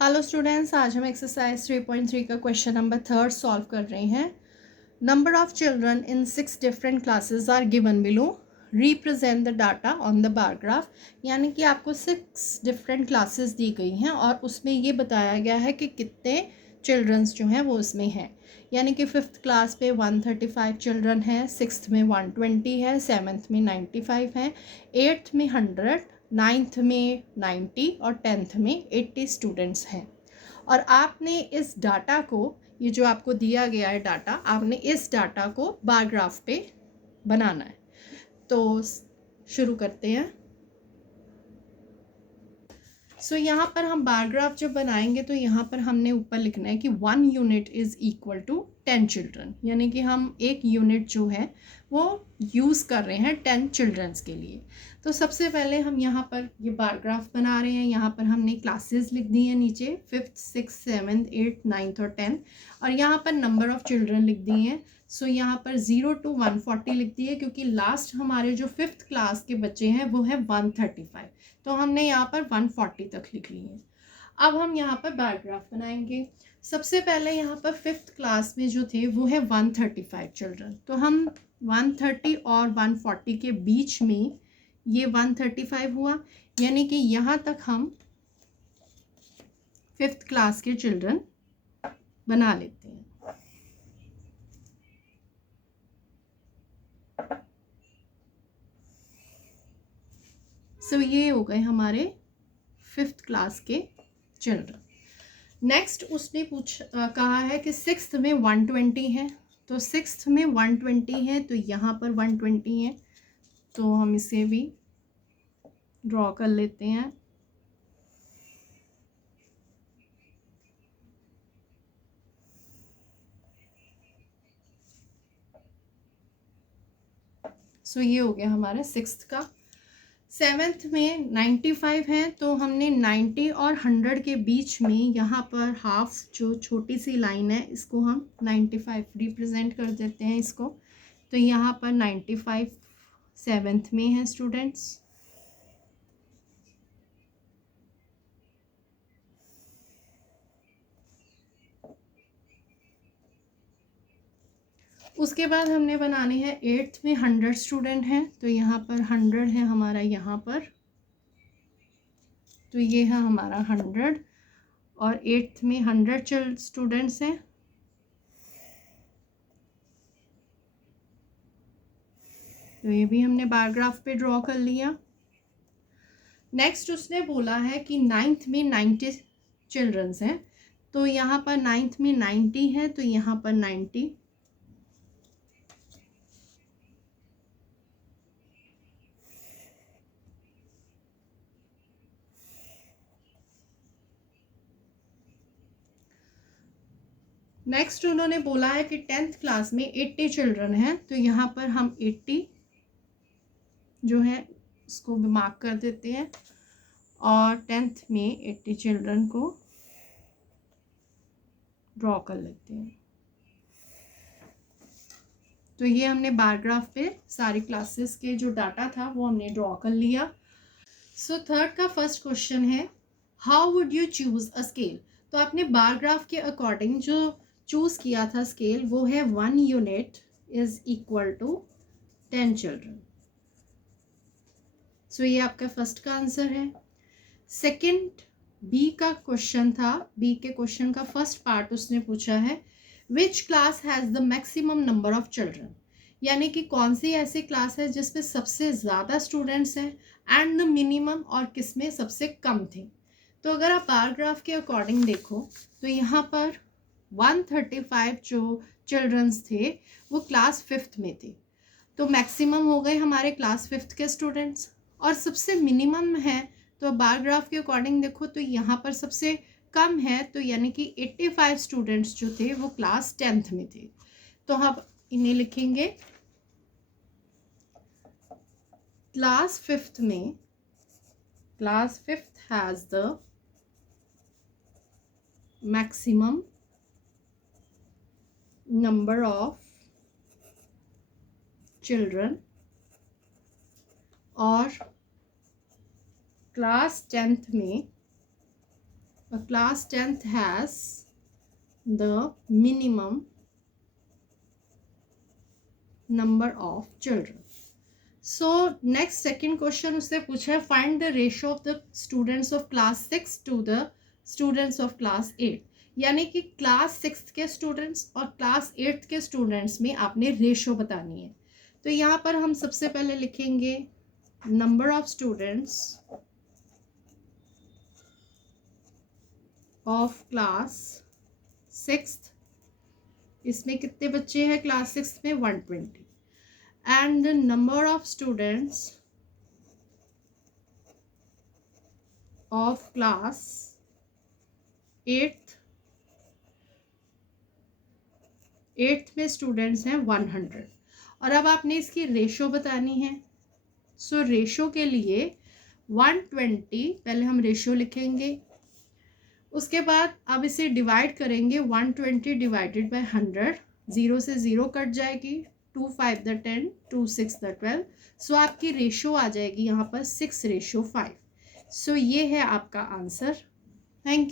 Hello students, आज हम exercise 3.3 का क्वेश्चन नंबर 3 सॉल्व कर रहे हैं। Number of children in 6 different classes are given below. Represent the data on the bar graph. यानी कि आपको 6 डिफरेंट क्लासेस दी गई हैं और उसमें ये बताया गया है कि कितने चिल्ड्रंस जो हैं वो उसमें हैं। यानी कि 5th क्लास पे 135 चिल्ड्रन हैं, 6th में 120 है, 7th में 95 है, 8th में 100, 9th में 90 और 10th में 80 स्टूडेंट्स हैं। और आपने इस डाटा को, ये जो आपको दिया गया है डाटा, आपने इस डाटा को बार ग्राफ पे बनाना है। तो शुरू करते हैं। यहाँ पर हम बार ग्राफ जब बनाएंगे तो यहाँ पर हमने ऊपर लिखना है कि 1 unit is equal to 10 children. यानी कि हम एक यूनिट जो है वो यूज़ कर रहे हैं 10 चिल्ड्रंस के लिए। तो सबसे पहले हम यहाँ पर ये बार ग्राफ बना रहे हैं। यहाँ पर हमने क्लासेस लिख दी हैं नीचे, 5th 6th 7th 8th 9th और 10th। और यहाँ पर नंबर ऑफ़ चिल्ड्रन लिख दिए हैं। यहाँ पर 0 to 140 लिख दी है क्योंकि लास्ट हमारे जो 5th क्लास के बच्चे हैं वो है 135। तो हमने यहाँ पर 140 तक लिख ली है। अब हम यहाँ पर बार ग्राफ बनाएंगे। सबसे पहले यहाँ पर 5th क्लास में जो थे वो है 135 चिल्ड्रन। तो हम 130 और 140 के बीच में ये 135 हुआ, यानी कि यहाँ तक हम 5th क्लास के चिल्ड्रन बना लेते हैं। ये हो गए हमारे 5th क्लास के चिल्ड्रन। नेक्स्ट उसने कहा है कि 6th में 120 है। तो 6th में 120 है तो यहाँ पर 120 है, तो हम इसे भी ड्रॉ कर लेते हैं। ये हो गया हमारा 6th का। 7th में 95 है तो हमने 90 और 100 के बीच में यहाँ पर हाफ जो छोटी सी लाइन है इसको हम 95 रिप्रेजेंट कर देते हैं इसको। तो यहाँ पर 95 7th में है स्टूडेंट्स। उसके बाद हमने बनाने हैं 8th में 100 स्टूडेंट हैं। तो यहाँ पर 100 है हमारा यहाँ पर, तो ये है हमारा 100। और 8th में 100 स्टूडेंट्स हैं। तो ये भी हमने बार ग्राफ पे ड्रॉ कर लिया। नेक्स्ट उसने बोला है कि 9th में 90 चिल्ड्रंस हैं। तो यहाँ पर 9th में 90 है तो यहाँ पर 90। नेक्स्ट उन्होंने बोला है कि 10th क्लास में 80 चिल्ड्रन हैं। तो यहाँ पर हम 80 जो है इसको मार्क कर देते हैं और 10th में 80 चिल्ड्रन को ड्रॉ कर लेते हैं। तो ये हमने बार ग्राफ पे सारी क्लासेस के जो डाटा था वो हमने ड्रॉ कर लिया। थर्ड का फर्स्ट क्वेश्चन है, how would you choose a scale. तो आपने बार ग्राफ के अकॉर्डिंग जो चूज किया था स्केल वो है 1 unit is equal to 10 children. ये आपका फर्स्ट का आंसर है। सेकंड बी का क्वेश्चन था। बी के क्वेश्चन का फर्स्ट पार्ट उसने पूछा है, which class has the maximum number of children. यानी कि कौन सी ऐसी क्लास है जिसमें सबसे ज़्यादा स्टूडेंट्स हैं एंड द मिनिमम, और किसमें सबसे कम थे। तो अगर आप बार ग्राफ के अकॉर्डिंग देखो तो यहाँ पर 135 जो चिल्ड्रंस थे वो क्लास 5th में थे। तो मैक्सिमम हो गए हमारे क्लास 5th के स्टूडेंट्स, और सबसे मिनिमम है तो बार ग्राफ के अकॉर्डिंग देखो तो यहाँ पर सबसे कम है, तो यानी कि 85 स्टूडेंट्स जो थे वो क्लास 10th में थे। तो हम इन्हें लिखेंगे क्लास 5th में, class 5th has the maximum number of children, और क्लास 10th में a class 10th has the minimum number of children. So next second question उससे पूछा है find the ratio of the students of class 6 to the students of class 8, यानी कि class 6 के students और class 8 के students में आपने रेशो बतानी है। तो यहाँ पर हम सबसे पहले लिखेंगे number of students of class 6, इसमें कितने बच्चे हैं क्लास 6 में 120, and the number of students of class 8th में स्टूडेंट्स हैं 100। और अब आपने इसकी रेशो बतानी है। सो रेशो के लिए 120 पहले हम रेशो लिखेंगे, उसके बाद अब इसे डिवाइड करेंगे 120 डिवाइडेड बाय 100, 0 से 0 कट जाएगी, 2 5 द 10, 2 6 द 12। सो आपकी रेशो आ जाएगी यहाँ पर 6:5। सो ये है आपका आंसर। Thank you.